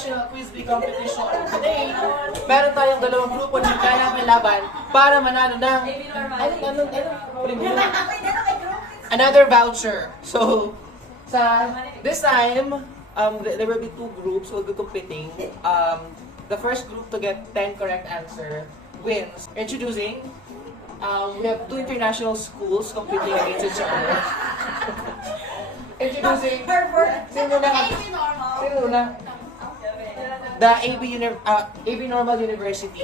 International Quiz Bee Competition. Today, meron tayong dalawang grupo na kaya namin laban para manalo ng another voucher. So, this time, there will be two groups who will be competing. The first group to get 10 correct answer wins. Introducing, we have two international schools competing against each other. Introducing, sino na? The AB Normal University.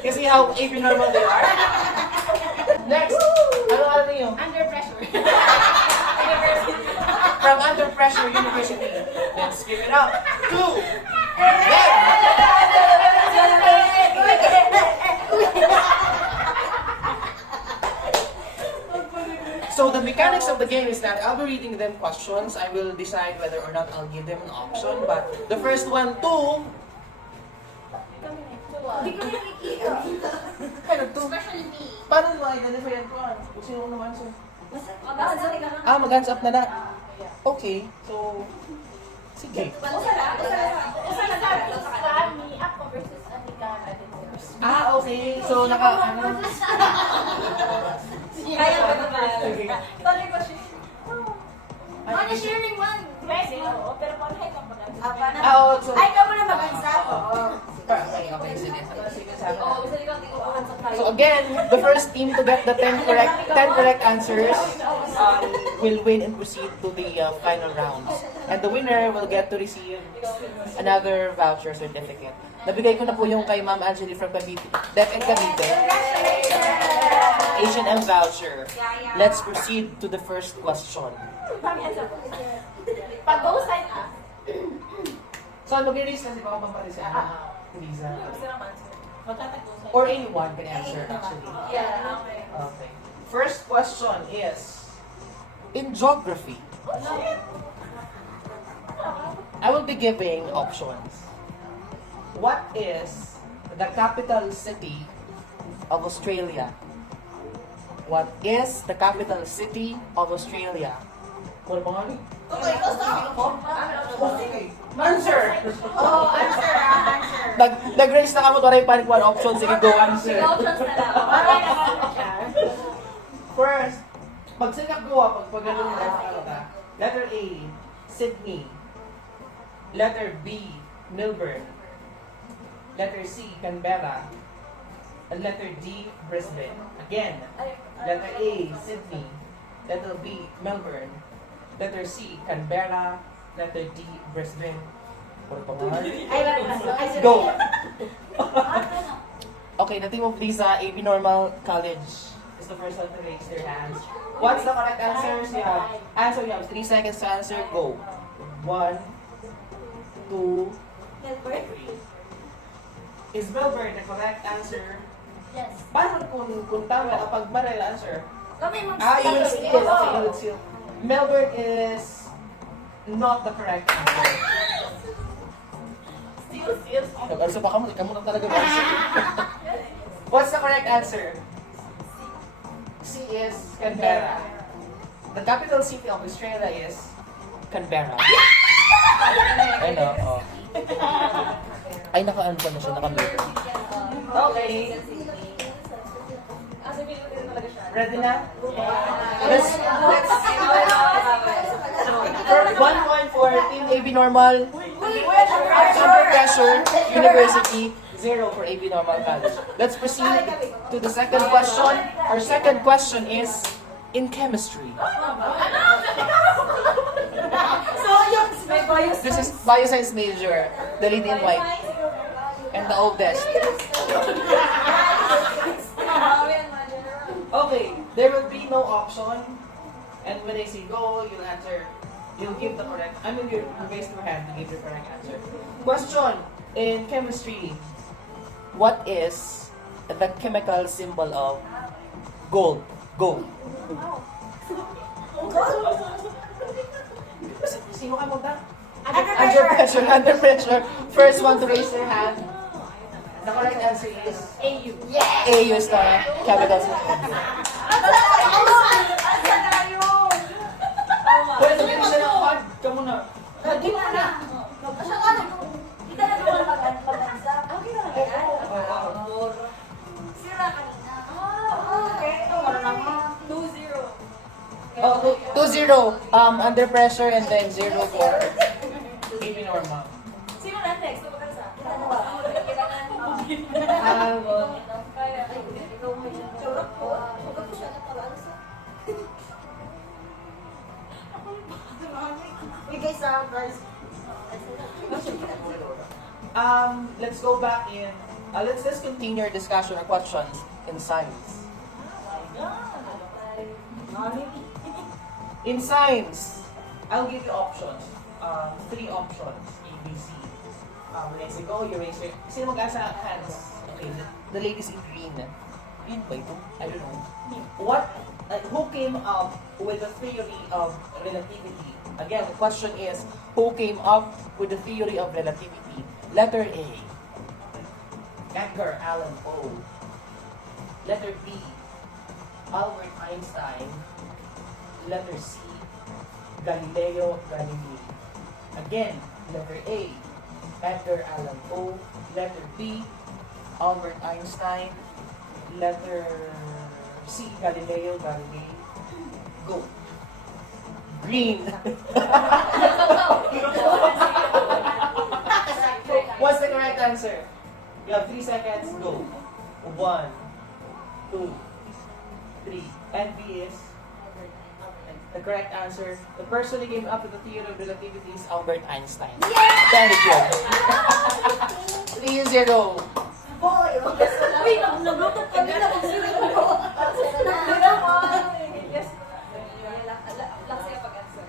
You see how AB Normal they are? Next, ano niyo? Under pressure. From Under Pressure University. Let's give it up to So the mechanics of the game is that I'll be reading them questions. I will decide whether or not I'll give them an option. But the first one, two. Hindi ko nakikita. Ano to? Especially me. Paano mo identify yan ko? Kung sino naman answer? Mag-hands up na na. Okay, so... Sige. Okay. So, Kaya ba naman? Sige. Sorry ko siya. Ano sharing one? Pwede, oo. Pero paano kayo mag-answer? So... Ay, ikaw mo na mag-answer. Okay, sige. Oo, gusto ikaw tingin ko answer tayo. So again, the first team to get the 10 correct answers will win and proceed to the final rounds. And the winner will get to receive another voucher certificate. Nabigay ko na po yung kay Ma'am Angeli from Cavite. DepEd Cavite. H&M voucher. Let's proceed to the first question. Pag-go sign up. So mag-release kasi baka pampalis siya. Lisa. Gusto naman. Magtatag-go sign up. Or anyone can answer actually. Yeah, okay. Okay. First question is, in geography, I will be giving options. What is the capital city of Australia? What is the capital city of Australia? Ano ba nga? Okay, Okay. Answer! Oh, answer. Nag-raise na kamo to rin panic one option. Sige, go answer. Options na lang. Para nakakita siya. First, pag singap gawa, pag ganun nila sa kanila. Letter A, Sydney. Letter B, Melbourne. Letter C, Canberra. And letter D, Brisbane. Again, letter A, Sydney. Letter B, Melbourne. Letter C, Canberra. Letter D, Brisbane. Go! Okay, the team of Lisa, AB Normal College is the first one to raise their hands. What's the correct answers? You have 3 seconds to answer. Go. 1, 2, 3. Is Melbourne the correct answer? Yes. Paano kung tama kapag maray answer? Kami mag You will steal. Okay, you will steal. Melbourne is not the correct answer. Steal. Nag-answer pa kamo, ikaw mo na talaga answer. What's the correct answer? C is Canberra. The capital city of Australia is Canberra. I know. Oh. Ay, naka-ano pa na siya, naka-mute. Okay. Ready na? Let's 1-1 for Team AB Normal. Under Pressure University. 0 for AB Normal College. Let's proceed to the second question. Our second question is in chemistry. This is bioscience major, the lady in white, and the oldest. Okay, there will be no option, and when I say go, you'll answer. You'll give the correct. You raise your hand to give the correct answer. Question in chemistry: what is the chemical symbol of gold? Go. Sino ka mo ba? Under pressure. First one to raise their hand. The correct answer is AU. A is the capital city. Pwede mo siya ng hard ka muna. Di mo na. Asa ka na? Kita na doon pag-ansa. Okay na yan. Sira kanina. Okay. Ito, marunong mo. 2-0. Oh, 2-0. Under pressure and then 0 for maybe normal. Sino na next? Ito pag-ansa. Kaya. Ikaw mo yun. Churap ko. Huwag ko siya na pag-ansa. Bigay sa guys. Let's go back in. let's continue our discussion or questions in science. In science, I'll give you options. 3 options. A, B, C. When I say go, you raise your... Sino mag-asa hands? Okay. The ladies in green. Green ba ito? I don't know. What? Who came up with the theory of relativity? Again, the question is, who came up with the theory of relativity? Letter A. Edgar Allan Poe. Letter B. Albert Einstein. Letter C. Galileo Galilei. Again, letter A. Edgar Allan Poe. Letter B. Albert Einstein. Letter C. Galileo Galilei. Go. Green. What's the correct answer? You have 3 seconds. Go. 1, 2, 3. And B is the correct answer. The person who came up with the theory of relativity is Albert Einstein. Thank you. 3-0. Boy, uy, nagutot kami na kung sino ko. Sino mo? Yes. Lang siya pag-answer.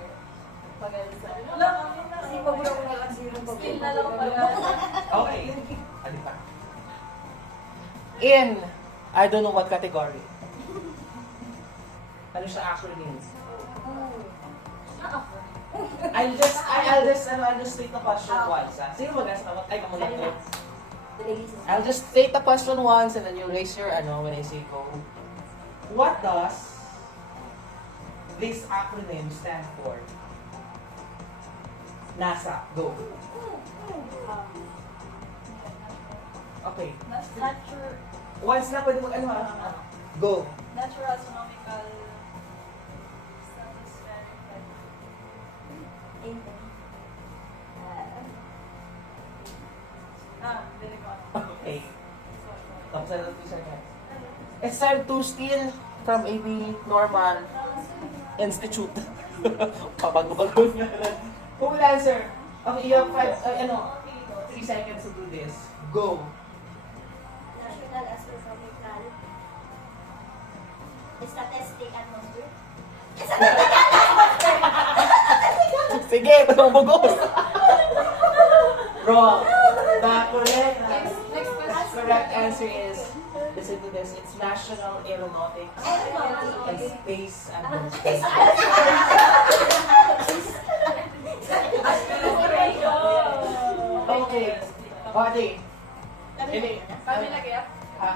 Pag-answer. Kasi pag ko mag-answer. Still na lang Okay. Ano pa? In, I don't know what category. Ano siya acronym? I'll just state the question once. Sino mag-asa naman? Ay, kamula ko. I'll just state the question once and then you raise your when I say go. What does this acronym stand for? NASA. Go. Okay. Natural Once na pwede mag-ano ha? Go. astronomical stratospheric dili ko. Okay. Tapos na lang 2 seconds. It's time to steal from AB Norman Institute. Pabago-bago na lang. Who will answer? Okay, you have 3 seconds to do this. Go. National Astronomical Statistic Atmosphere. Sige, bugos. Wrong. The Next question. correct answer is, listen to this, it's National Aeronautics and Space Administration. Okay. Body. Ini. Kami lagi ah. Ha?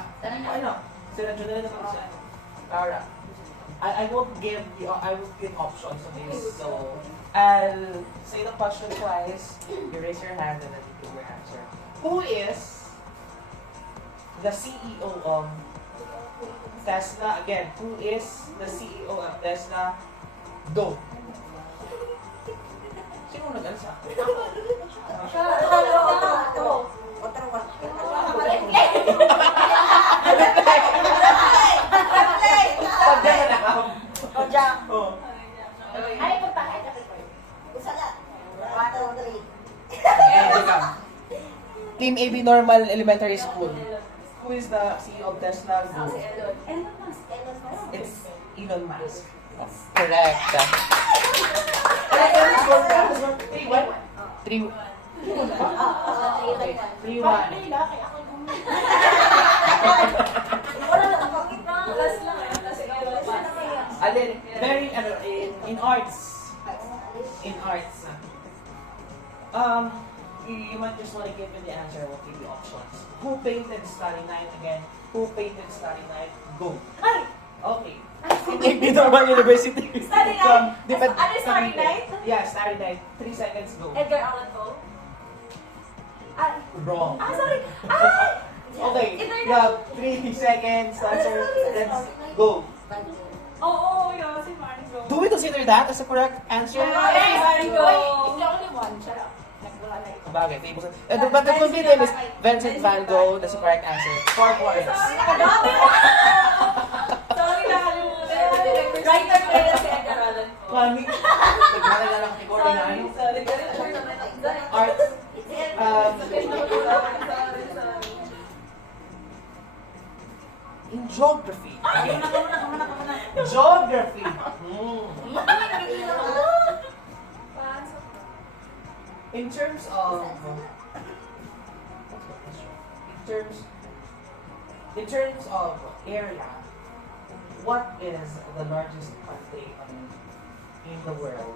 Ano? Sila dyan na naman siya. Tara. I won't give options on this. So, I'll say the question twice. You raise your hand and then you give your answer. Who is the CEO of Tesla? Again, who is the CEO of Tesla? Go. Sino nag-alsa? Oh. Ay, punta ka ito. Usala. Team AB Normal Elementary School. Who is the CEO of Tesla? Go. Elon Musk. It's Elon Musk. Correct. 3. 3-1. And then, in arts. you might just want to give me the answer. I will give you options. Who painted Starry Night again? Who painted Starry Night? Go. Ay! Okay. Hindi normal university. Starry Night? Depend- Ano yung Starry Night? Yeah, Starry Night. 3 seconds, go. Edgar Allan Poe? Ay! Wrong. Sorry! Ay! Okay, you have 3 seconds to answer. Let's go. Oo, yun. Si Margo. Do we consider that as a correct answer? Yes, Margo! It's the only one. Shut up. Wala na ito. Bagay, famous. But the complete name is Vincent Van Gogh. That's the correct answer. 4 points. Sorry, nakadami na! Sorry, nakalimutan. Writer ko rin si Edgar Allan Poe. Mami, nagmana na lang keyboard na ano. Sorry. Arts. In geography. Okay. Geography. In terms of in terms of area, what is the largest country in the world?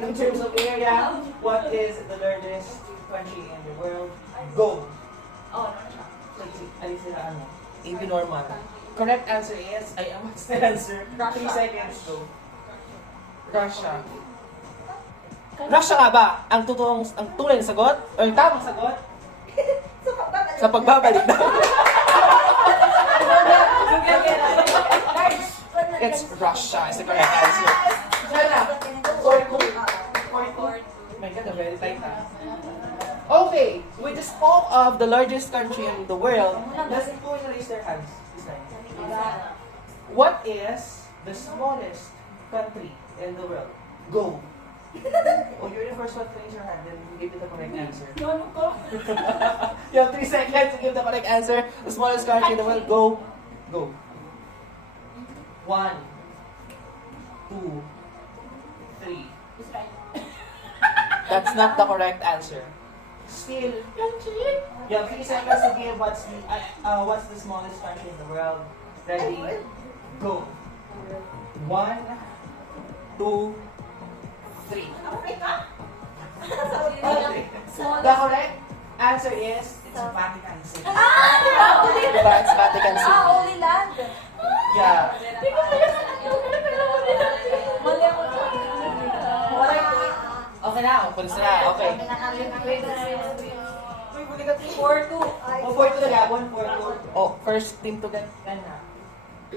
In terms of area, what is the largest country in the world? Go. Oh, no, siya. Ayun sila ano? AB normal. Correct answer is, what's the answer? 3 seconds, go. Russia. Russia nga ba ang tunay na sagot? O yung tamang sagot? Sa pagbabalik na. It's Russia is the correct answer. Sana, 4-2. Oh my God, very tight ha. Okay, We just spoke of the largest country in the world. let's go and raise their hands this time. What is the smallest country in the world? Go. Oh, you're the first one to raise your hand, then give me the correct answer. You have 3 seconds to give the correct answer. The smallest country in the world, go. Go. 1, 2, 3. That's not the correct answer. Still, you have 3 seconds to give what's the smallest country in the world. Ready? Go. 1, 2, 3. The correct answer is it's Vatican City. Diba? It's Vatican City. Holy Land. Yeah. Hindi ko pala mali ako. Okay na. Pulis na. Okay. Uy, buli ka 3, 4, 2. O 4, 2 talaga. 1, 4, 2. Oh, first team to get. Yan na.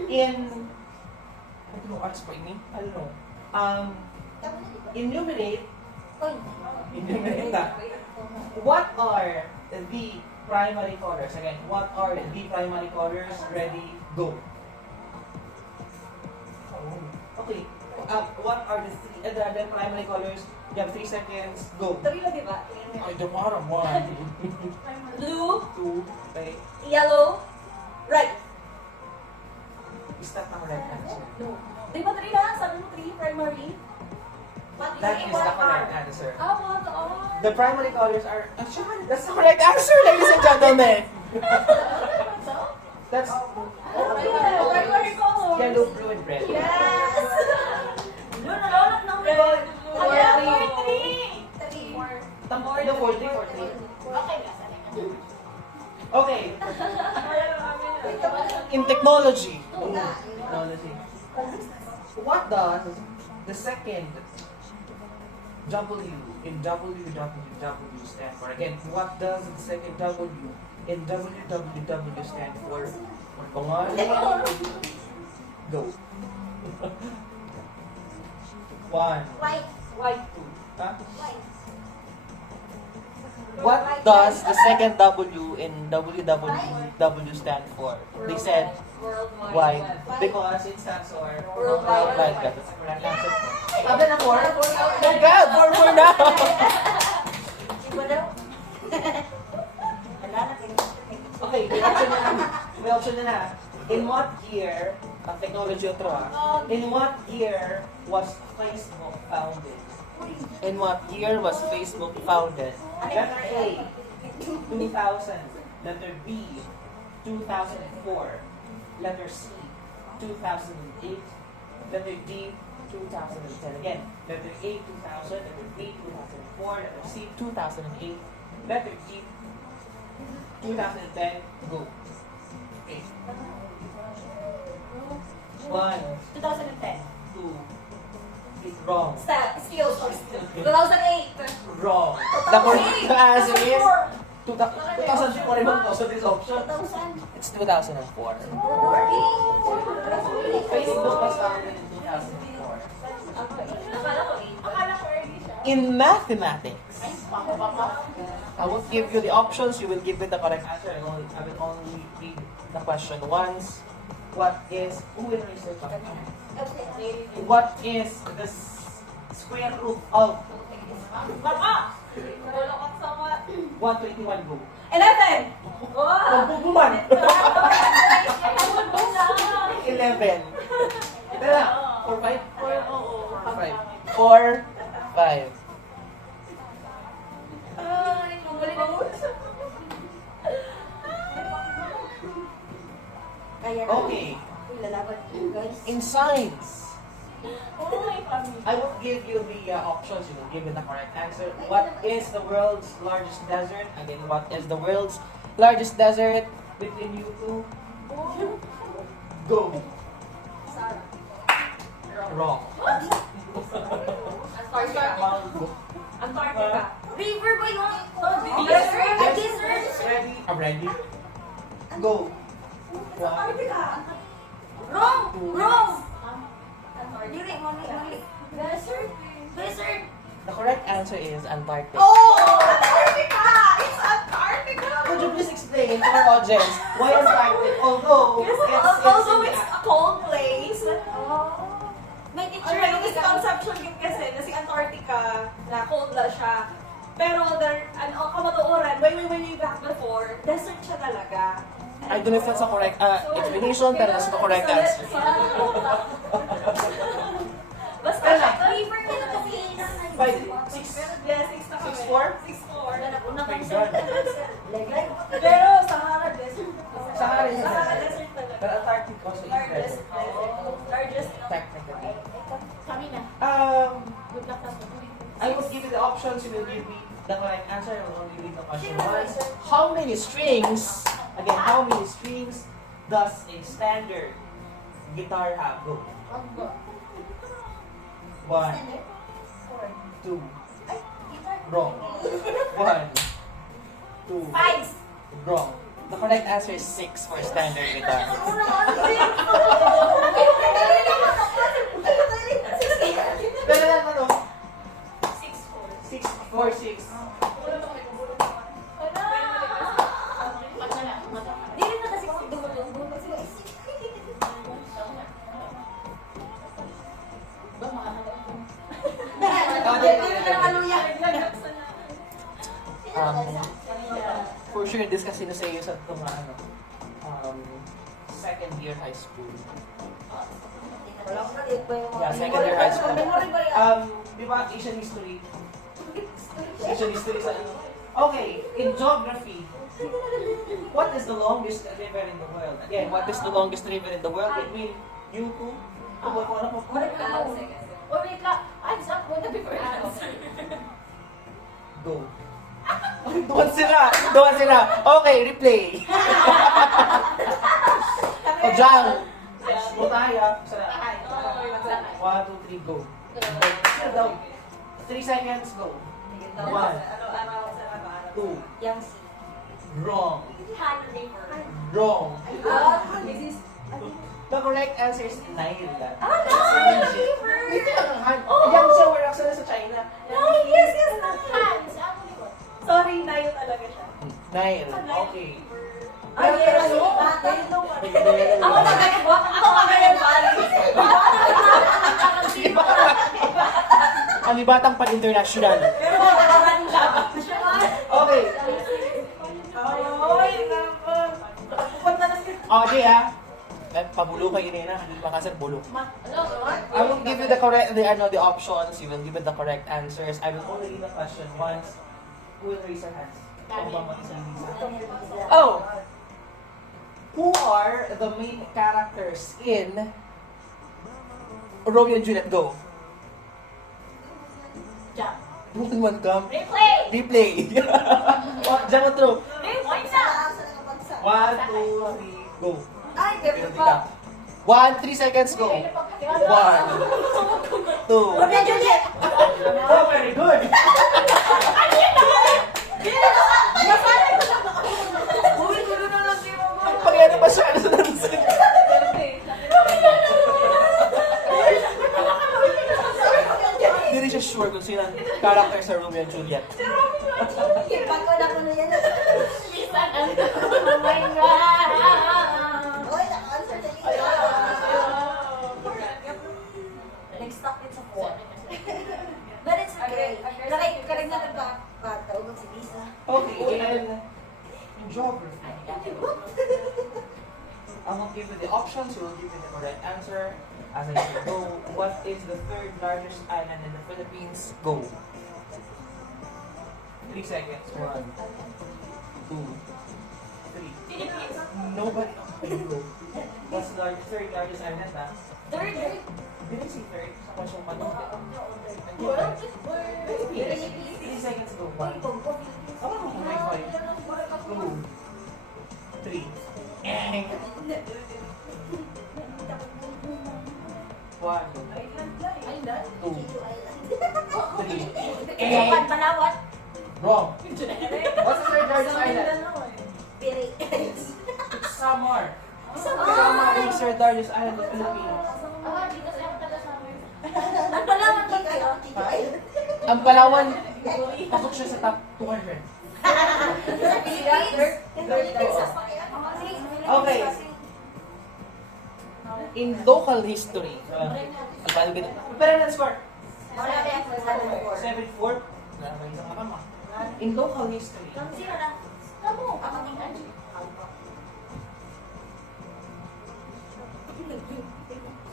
In, I don't know, arts po ini. I don't know. Enumerate na. What are the primary colors? Again, what are the primary colors? Ready, go. Okay. What are the primary colors? You have 3 seconds. Go. Tabi lang, di ba? I don't want one. Blue, 2. Okay. yellow, red. Is that the correct answer? Di ba 3 na? Sabi mo 3, primary? That is the correct answer. What are? The primary colors are. That's the correct answer, ladies and gentlemen. That's Primary colors. yellow, blue, and red. Yes! Blue na lang ng red. Ayan, 3. No, 4, 3, 4, 3. Okay. In technology, Technology. What does the second W in www stand for? Again, what does the second W in www stand for? Go. 1, White. 2. Huh? what does the second W in www stand for? They said Worldwide. wide. Because it stands for Worldwide. Wide. That's the correct answer. Sabi na 4. Oh my God, 4 now. Iba daw. Okay, may option na na. In what year, technology otro in what year was Facebook founded? In what year was Facebook founded? Letter A, 2000. Letter B, 2004. Letter C, 2008. Letter D, 2010. Again, letter A, 2000. Letter B, 2004. letter C, 2008. letter G, 2010, go. Okay. 1, 2010. 2, 3, wrong. Skills or skills. 2008. Wrong. The correct answer is 2004 rin mo so this option. 2000. it's 2004. Facebook was founded in 2004. Akala ko 8. Akala ko early siya. In mathematics, Ay, papa. I will give you the options. You will give me the correct answer. I will only read the question once. What is, who will research on? Okay. What is the square root of Baka! Wala ka sa mga... 121, go? 11. Wow. Pagbubuman? 11. Ito na. 4, 5? 4, 5. Ay, mabalik ako. Kaya na. Okay. Uy, lalaban guys. In science, Oh, my family. I will give you the options. You will give me the correct answer. What is the world's largest desert? Again, what is the world's largest desert between you two? Go. Sarah. Wrong. Antarctica. Antarctica. River ba yun? Desert. Desert. Desert. Ready? I'm ready. Go. Antarctica. Wrong. Wrong. Dili, mali. Desert. Desert. the correct answer is Antarctica. Oh! Antarctica! It's Antarctica! Could you please explain to our audience why Antarctica? Although Yes, although it's a cold place. May teacher yung misconception yun kasi na si Antarctica na cold na siya. Pero ang kamatuoran, way back before, desert siya talaga. I don't know if that's a correct explanation, pero that's the correct answer. Basta river ka na kasi. 5, 6, Yes, 6 na kami. 6'4"? 6'4". Oh my God. Pero Sahara Desert. Sahara is Sahara desert. Desert talaga. But Antarctic also is Largest desert. desert. Largest. Technically. Kami na. Good luck na. I will give you the options. You will give me the correct answer. I will only read the question once. How many strings? Again, how many strings does a standard guitar have? Go. 1, 2, wrong. 1, 2, 5. wrong. The correct answer is 6 for standard guitar. Pero lang ano? 6-4. 6, 4, 6. Dili na kasi dumulong sila. Ba, makahanap ko. Dili na maluya. For sure, this kasi na sa iyo sa itong second year high school. Wala ko na dito yung Yeah, second year high school. Memory ba yan? Di ba Asian history? Asian history sa Okay, in geography, what is the longest river in the world? Again, What is the longest river in the world between you two? Kung ano po? Oh, wait lang. I'm sorry. Wala before answer. Go. Doon sila! Doon sila! Okay, replay! O Jang! Butaya. Sa Bahay. 1, 2, 3, go. Sir daw. 3 seconds, go. 1, 2, Yang si. wrong. Han River. Wrong. This is. The correct answer is Nile. Nile River! Dito lang ang Han. Oo. Yang siya, wala sa China. Nile, yes, Nile. Hands. Ako yun. Sorry, Nile talaga siya. Nine. Okay. Ay, yes. Ako magayon ba? Ako magayon ba? Kami batang pan-international. Pero maraming laban siya. Okay. Ay, naku. Punta na si... Okay ha? Pabulo kayo nina. Hindi pa kasi bulok. Ano? I will give you the correct, the options. You will give me the correct answers. I will only read the question once. Who will raise their hands? Oh! Who are the main characters in Romeo and Juliet? Go. Jack. Kung man ka. Replay! Replay. Diyan mo through. Replay na! Sa nakapagsa. 1, 2, 3, go. Ay, Pero ganito di pa. ka. 1, 3 seconds, go. 1, 2. Romeo and Juliet! Oh, very good! Uy, gulo na lang si Mama. Pag yan pa siya, ano sa nansin? Hindi rin siya sure kung sino ang character sa Romeo and Juliet. Pag ko na ko na yan. Listen and oh my God! Uy, naka-answer na Next stop it's a 4. But it's okay. Karag na nagpapataw mag si Lisa. Okay, in geography, I won't give you the options, you will give me the correct answer. As I say, go. What is the third largest island in the Philippines? Go. 3 seconds. 1, 2, 3. Philippines. Nobody. Okay, go. What's the third largest island? Ha? Third. Didn't see third. Sa question pa What? Philippines. 3 seconds. Go. 1. Oh, my God. 2, 3. 1, 2, 3. Japan, Palawan. Wrong. What's the third largest island? Piri. Samar. Samar. Samar is the third largest island of Philippines. Ah, dito sa taga-summer. Ang palaman kay kayo. Ang Palawan, Pasok siya sa top 200. Okay. in local history, ang paano ganito? Pero na score. 7-4. 7-4. Nakakaisa ka pa ma. In local history, Sino na? Kamu.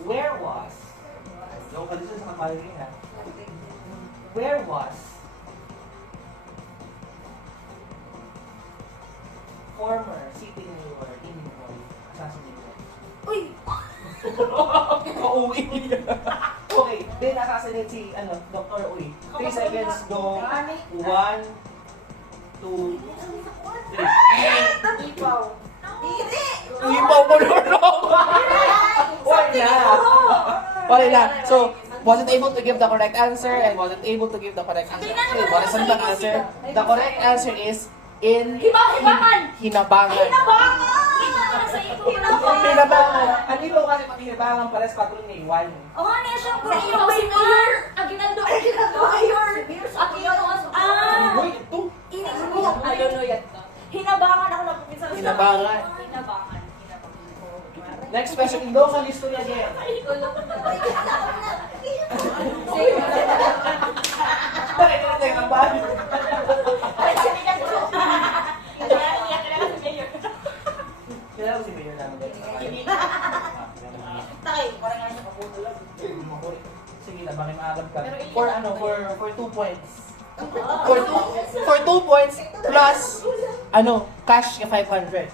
where was local history sa kapalagay na? Where was former city mayor Illinois assassinated? Uy! Pauwi. Okay, then assassinate si Dr. Uy. 3 seconds, go. 1, 2, 3. Ipaw. Hindi! Uy, paulurong. Wala na. So, wasn't able to give the correct answer and wasn't able to give the correct answer. Okay, what is the answer? The correct answer is in Hinabangan! Hinabangan. Hinabangan. Ang iba kasi pag hinabangan pares patrol ni Iwan. Oo nga niya siya. Sa iyo, si Mayor! Ang ginando! Mayor! Uy, ito. I don't know yet. Hinabangan ako na pupunta sa Hinabangan. Hinabangan. Next question, in local history again. Bakit ka tayo ang bahay? Kilala ko si Mayor namin. Takay, parang nga siya kaputo lang. Sige na, bakit maarap ka? For 2 points. For 2 points plus cash na 500.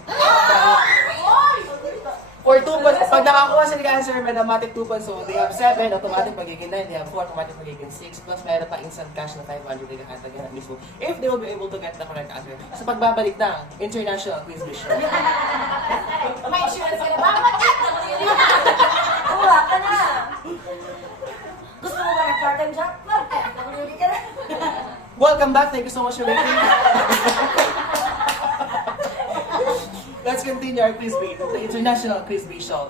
For 2 points, pag nakakuha sila ng answer, may automatic 2 points. So, they have 7, automatic magiging 9. They have 4, automatic magiging 6. Plus, mayroon pa instant cash na 500 na kakatagyan mismo. If they will be able to get the correct answer. Sa pagbabalik ng International Quiz Bee Show. May insurance ka na ba? Magat na mo yun! Uwa ka na! Gusto mo ba ng part-time job? Nakuli ka na. Welcome back. Thank you so much for waiting. Let's continue our quiz bee, the International Quiz Bee Show.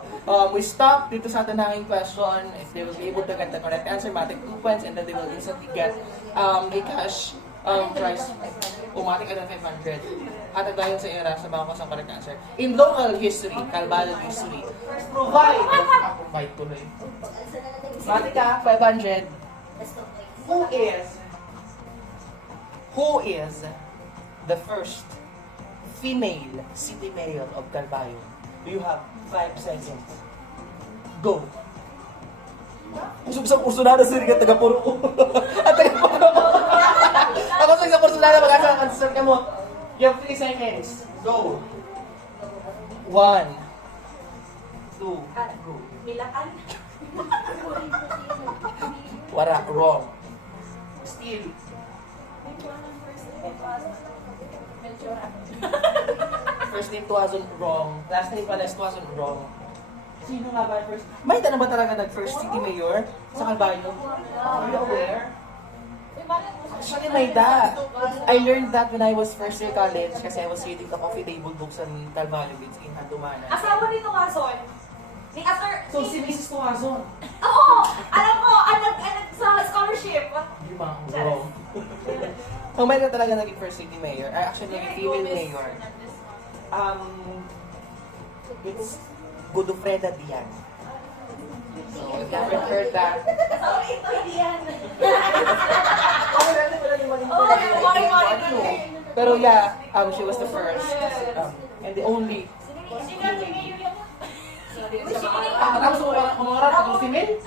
We stopped dito sa tananging question. If they will be able to get the correct answer, matik 2 points, and then they will instantly get a cash prize. Umatik at 500. At dahil sa era sa mga kasang correct answer. In local history, Calballo history, Provide. provide tuloy. Pag-alsa na natin yung Matika, 500. Who is Who is the first female city mayor of Calballo? You have 5 seconds. Go! Sa kursunada sa rin taga-puro. At taga-puro. Ako sa kursunada mag-asa ang answer ka mo. You have 3 seconds. Go! 1 2 go. Milakan. Wala, wrong. skill. First name wasn't wrong. Last name pala wasn't wrong. Sino nga ba first? May na ba talaga nag-first city mayor sa Calvario? Are you aware? Actually, may that. I learned that when I was first year college kasi I was reading the coffee table books on Calvario Beach in Handumanan. Asawa nito Kason. Ni Astor. So, si Mrs. Tuazon. Oo! Alam ko, anak sa scholarship. Di ba? Wrong. So, may na talaga naging first city mayor. Actually, naging female mayor. It's Godofreda Dian. So, if you haven't heard that, Sorry, ito yan. pero yeah, she was the first and the only female. Tapos umarat ako si Mel.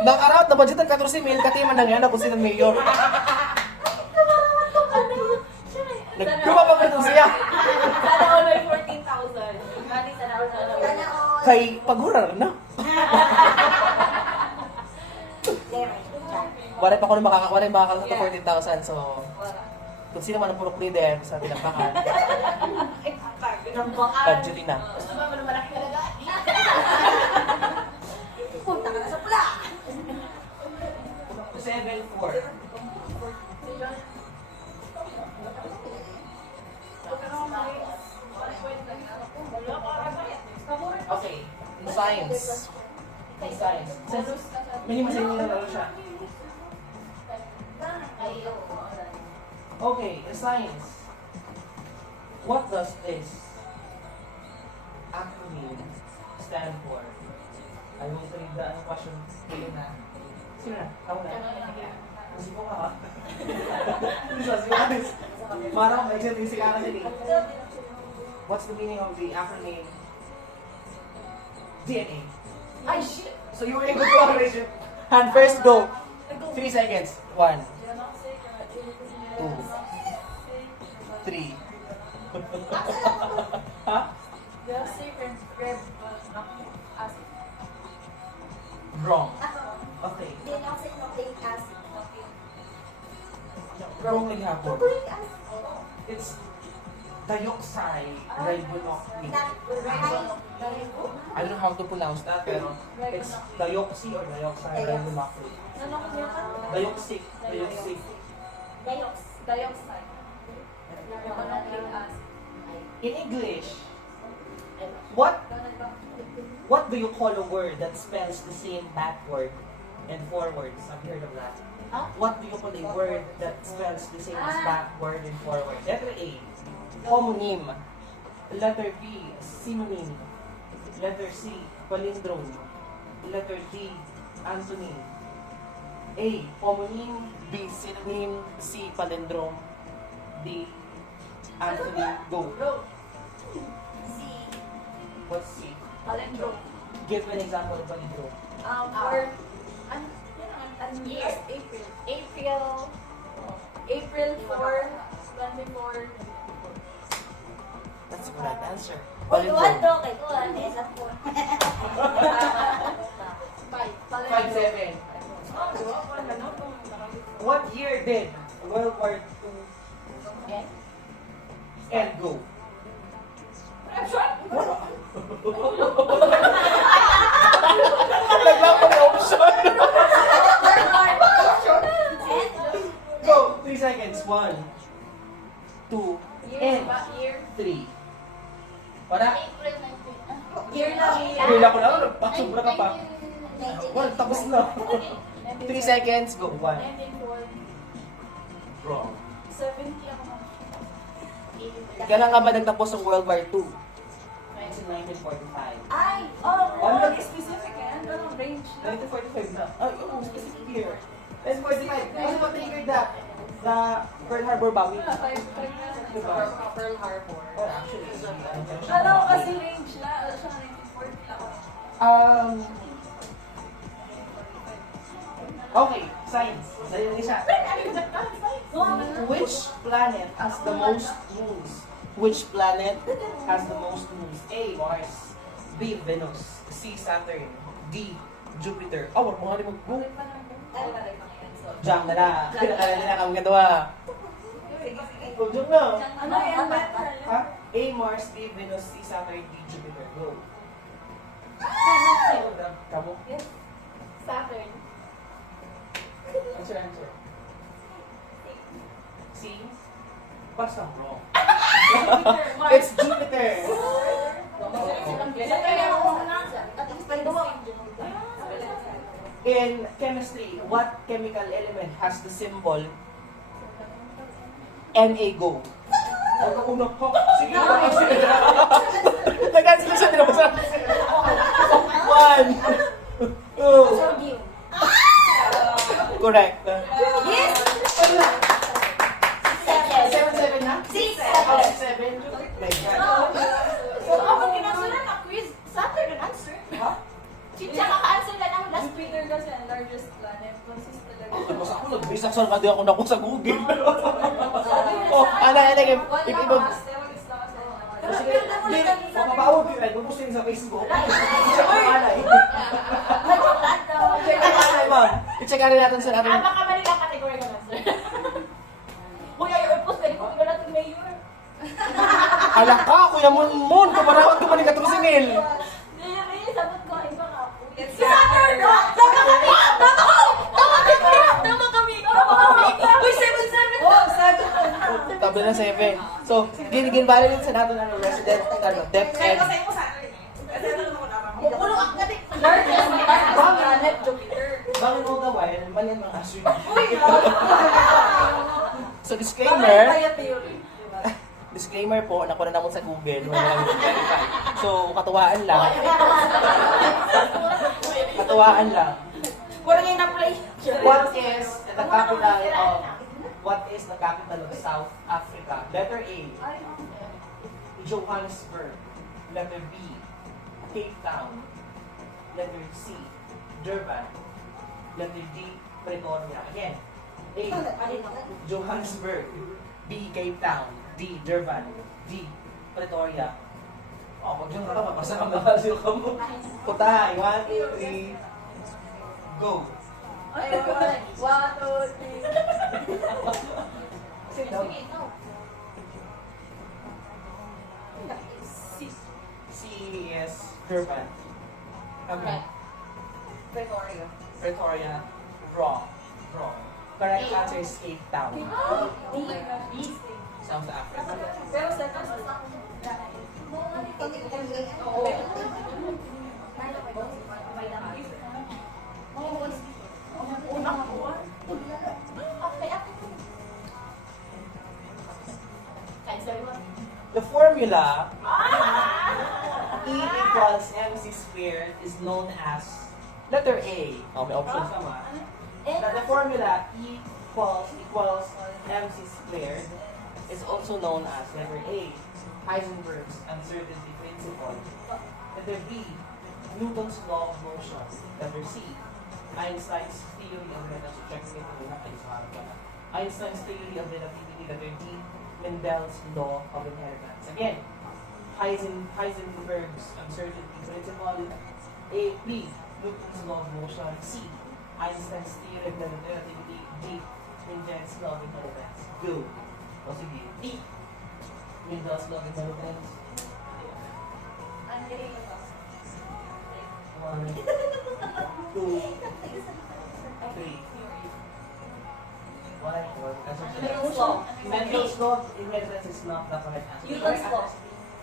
Nakaraot na budget ng 14,000 katiman na nga ako si mayor. Nagkumapag ito siya. Sana all ay 14,000. Mali sana all. Kay paghurar na. Wala pa ako na makakala sa 14,000. So, kung sino man ang purok leader sa tinampakan, budgetin na. Gusto ba mo malaki talaga? Punta ka na sa pula. 7-4. Okay, in science. In science. May masaya nyo na siya. Okay, in science. What does this acronym stand for? I won't read the question. Kayo na. Sino na? Ako na. Kasi po ka ha? Please, be honest. Marang, may exam yung sikara siya eh. What's the meaning of the acronym DNA? Ay, shit. So you were able to raise your And first go. 3 seconds. 1, 2, 3. Ha? Wrong. Okay. Wrong lagi hapon. It's dioxyribonucleic. I don't know how to pronounce that, pero it's dioxy or dioxyribonucleic. Dioxy. Dioxide. In English, what do you call a word that spells the same backward and forwards? Have you heard of that? What do you call a word that spells the same as backward and forward? Letter A, homonym. Letter B, synonym. Letter C, palindrome. Letter D, antonym. A, homonym. B, synonym. C, palindrome. D, antonym. Go. What's C? Palindrome. Give an example of palindrome. Yes, April 4, 24. That's the correct answer. Oy, Palindrome. do kay ko sa 5-7. What year did World War II end? Go. Naglang ko na option. Go. 3 seconds. 1, 2, and Year? 3. Para? Year lang. Hila ko lang. Nagpasubra ka pa. Well, tapos na. 3 seconds. Go. 1. Wrong. 70 ako. Kailan nga ba nagtapos ang World War II? 1945. Ay! Oh, very specific eh. Ano range? 1945 na. Ay, specific year. 1945. Kasi what triggered that? The Pearl Harbor bombing. Diba? Pearl Harbor. Oh, actually. Alam ko kasi range na. Ano siya 1940 ako. Okay, science. Dahil isa. Which planet has the most moons? Which planet? Has the most moons? A. Mars. B. Venus. C. Saturn. D. Jupiter. Oh, wag mo nga rin mag-go. Jam na lang. Pinakala nila kang gagawa. Oh, jam na. Ano yan? Ha? A, Mars, B, Venus, C, Saturn, D, Jupiter. Go. Kamo? Saturn. Answer. C? Basta wrong. It's Jupiter. In chemistry, what chemical element has the symbol Na? Ang kauna ko. Sige, nag-answer siya, tinapos natin. 1, 2. Sodium. Correct. Yes! 7 na? 6! 7. My God. So, ako kinasulan na quiz. Saturn ang answer. Ha? Chicha kaka-answer na ng last week. Jupiter kasi ang largest planet. Consist talaga. Mas ako nag-research ka di ako naku sa Google. Oh, ana, ibig. Sige, hindi, mapapawag yun. Ay, pupusin sa Facebook. I-check ang alay. I-check ang alay, ma'am. I-check rin natin sa natin. Baka mali lang category ko answer. Kuya, yung post pwede ko ikaw natin mayor. Ala ka, Kuya Munmun. Kaparawag ka pa ni Katrusingil. Hindi, sagot ko, iba ka. It's Si Saturn! Tama kami! Tama ko! Tama kami! Tama kami! Tama kami! Uy, 7-7! Oh, 7! Tabi na 7. So, gin-validate sa natin ang resident, depth and... Pupulo ka nga din. Planet, Jupiter. Bakit all the while, mali ang mga astronaut. Uy! So, disclaimer. Kaya theory. Disclaimer po, nakuha na naman sa Google. Wala lang verify. So, katuwaan lang. Katuwaan lang. Kung yung na-play. What is the capital of South Africa? Letter A, Johannesburg. Letter B, Cape Town. Letter C, Durban. Letter D, Pretoria. Again, A, Johannesburg. B, Cape Town. D, Durban. D, Pretoria. Oh, pag yung kata, mapasa kang nakasil ka mo. Putahay, 1, 2, 3, go. Ay, 1, 2, 3. Sit down. C is Durban. Okay. Pretoria. Pretoria, wrong. Correct answer is Cape Town, South Africa. Pero second The formula E equals mc squared is known as letter A. Oh, may options naman. The formula E equals mc squared is also known as letter A, Heisenberg's uncertainty principle. Letter B, Newton's law of motion. Letter C, Einstein's theory of relativity. Einstein's theory of relativity. Letter D, Mendel's law of inheritance. Again, Heisenberg's uncertainty principle. A, B, Newton's law of motion. C, Einstein's theory of relativity. D, Mendel's law of inheritance. Go. O sige, D, Mendel's law of inheritance. 1, 2, 3. Why? Newton's law. Mendel's law of inheritance is not the correct answer. Newton's law.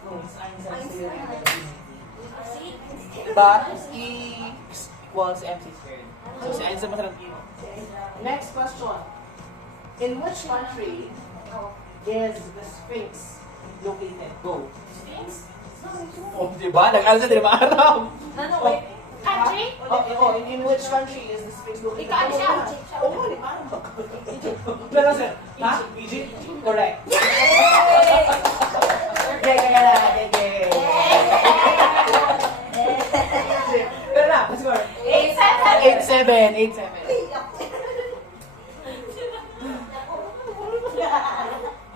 No, it's Einstein's theory of relativity. But E equals mc squared. So si Einstein masarap E. Next question. In which country is the Sphinx located? Go. Sphinx? Oh, di ba? Nag-answer, di ba? Aram. Ano, wait. Country? In which country is the Sphinx located? Ikaw siya. Oh, di ba? Pero sir, ha? Egypt? Correct. Pero na, score. 8-7. 8-7.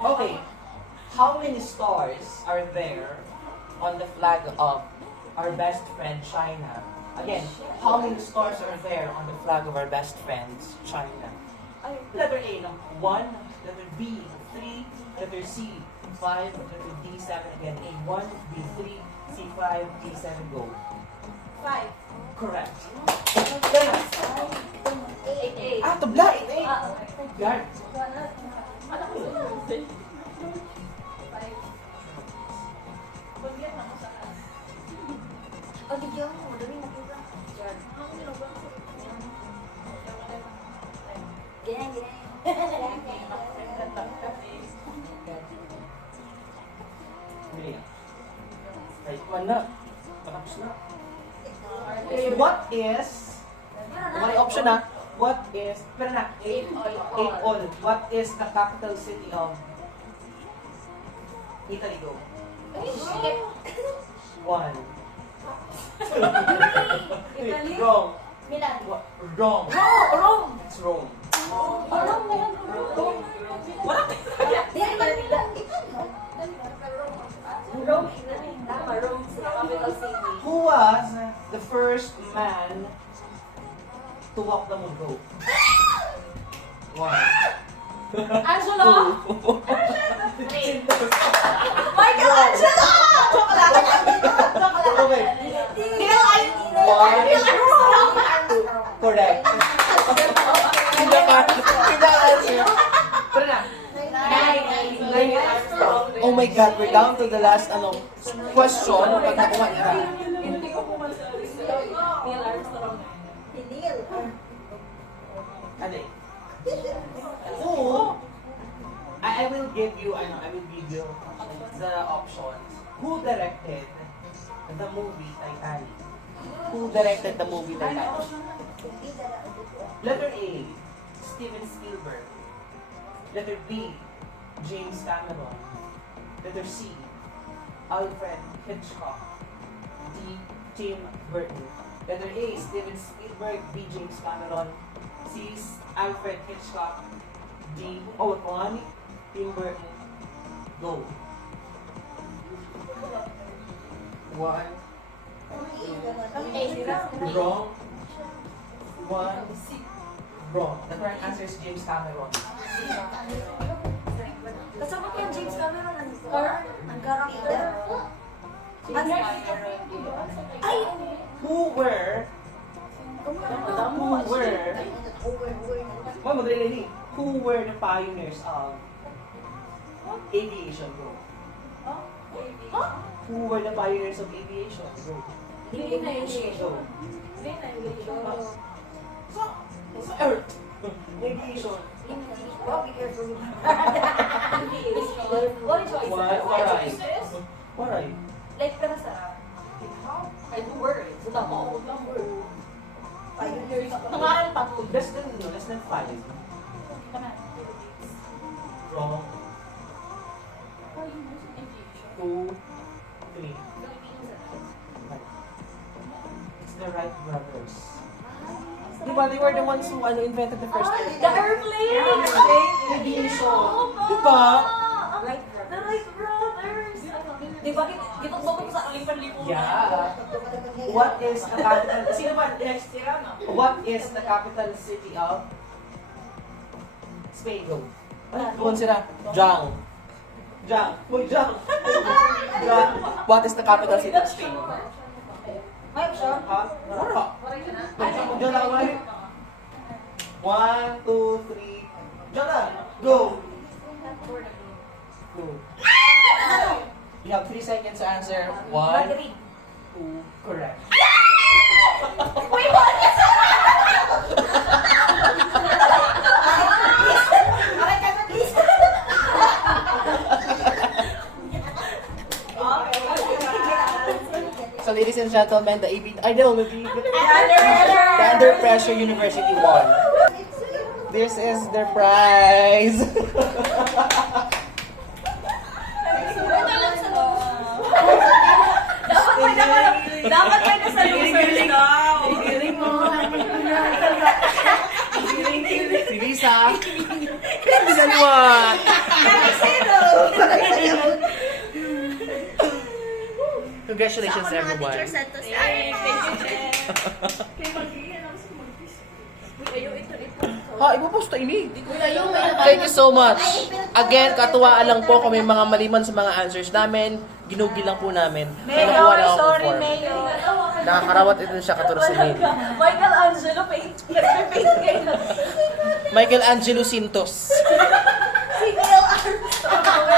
Okay. How many stars are there on the flag of our best friend China? Again, how many stars are there on the flag of our best friends China? Letter A, no? 1. Letter B, 3. Letter C, 5. Letter D, 7. Again, A, 1, B, 3, C, 5, D, 7. Go. 5. Correct. Eight. Ah, tabla! 8. Okay. Guard. Ano ko sa'yo? 5. Pagyan ako sa O, di yun. Madali na kita. Diyan. Ako nilabang sa Ganyan, ganyan. Bili na. Right, 1 na. Patapos na. Okay, what is... May option na. What is... Pero na. 8 all. What is the capital city of... Italy, go. 1. Italy? Wrong. Milan. What? Wrong. Rome. It's wrong. Rome, Italy. Tama, Rome, capital city. Who was the first man to walk the moon? Go. 1. Angelo! Michelangelo! Okay. Correct. Pinaka-answer. Pero na. Oh my God, we're down to the last question. Pag nakuha nila. Hindi ko pumasali. Neil Armstrong. Ano eh? Who? I will give you the options. Who directed the movie Titanic? Who directed the movie Titanic? Letter A, Steven Spielberg. Letter B, James Cameron. Letter C, Alfred Hitchcock. D, Tim Burton. Letter A, Steven Spielberg. B, James Cameron. C, Alfred Hitchcock. D, 1, Tim Burton. Go. 1. Wrong. 1. Wrong. The correct answer is James Cameron. Kasama ko yung James Cameron. Ang character. Ay! Who were Mama, really, who were the pioneers of aviation? Go. Who were the pioneers of aviation? Go. Hindi na yung Go. Hindi na yung Sa Earth. Aviation. Oh, be careful. What choice? Why? Why? Like, pero sa... Ay, two words. Sa tamo. Nangaral pa to. Less than 5. Wrong. 2, 3. It's the Wright brothers. Diba, they were the ones who invented the first The airplane. airplane! Aviation. Diba? Right, the Wright brothers! Di ba, gitong ko sa lipan-lipan. Yeah. What is the capital? Sino ba next? What is the capital city of Spain? Go. Doon sila. Jang. Jang. Uy, Jang. Jang. What is the capital city of Spain? May option? Ha? Wala. Diyan lang, Mike. 1, 2, 3. Diyan lang. Go. Go. You have 3 seconds to answer. 1, 2, correct. So ladies and gentlemen, the Under Pressure University won. This is their prize. Dapat may nasa loser daw. Si Lisa. Hindi dalawa. Congratulations everyone. Thank you, Jen. Kaya mag-iyan ako sa mag-is. Ayaw ito. Ha, ipopost ini. Kuya, yung may Thank you so much. Again, katuwaan lang po kung may mga maliman sa mga answers namin. Ginugi lang po namin. Kaya nakuha lang ako sorry, form. Mayor. Nakakarawat ito siya katulad sa mail. Michelangelo, paint kayo. Michael Angelo Sintos. si Neil Armstrong.